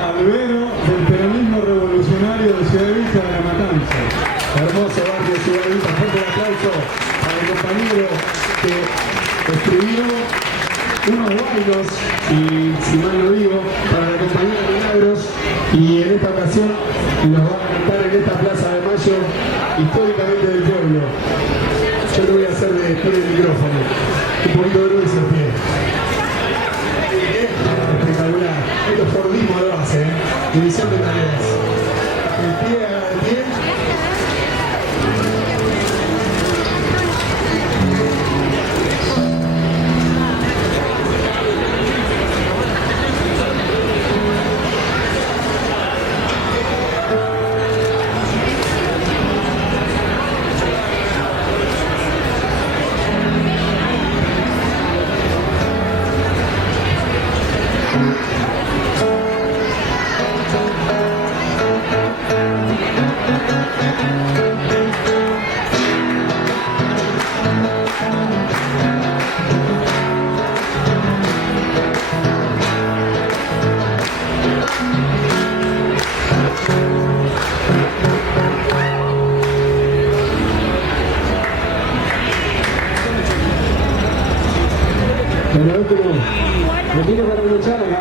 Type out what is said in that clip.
Albero del peronismo revolucionario de Ciudad Vista de La Matanza. Hermoso barrio de Ciudad Vista. Fuerte el aplauso para el compañero que escribió unos bailos, si mal no digo, para la compañía Milagros, y en esta ocasión nos va a cantar en esta Plaza de Mayo, históricamente del pueblo. Yo te voy a hacer de después del micrófono, un poquito de luz en pie. Espectacular. Esto es Fordismo de base, división de tareas. El pie a el pie. Pero último, me tiene para luchar acá.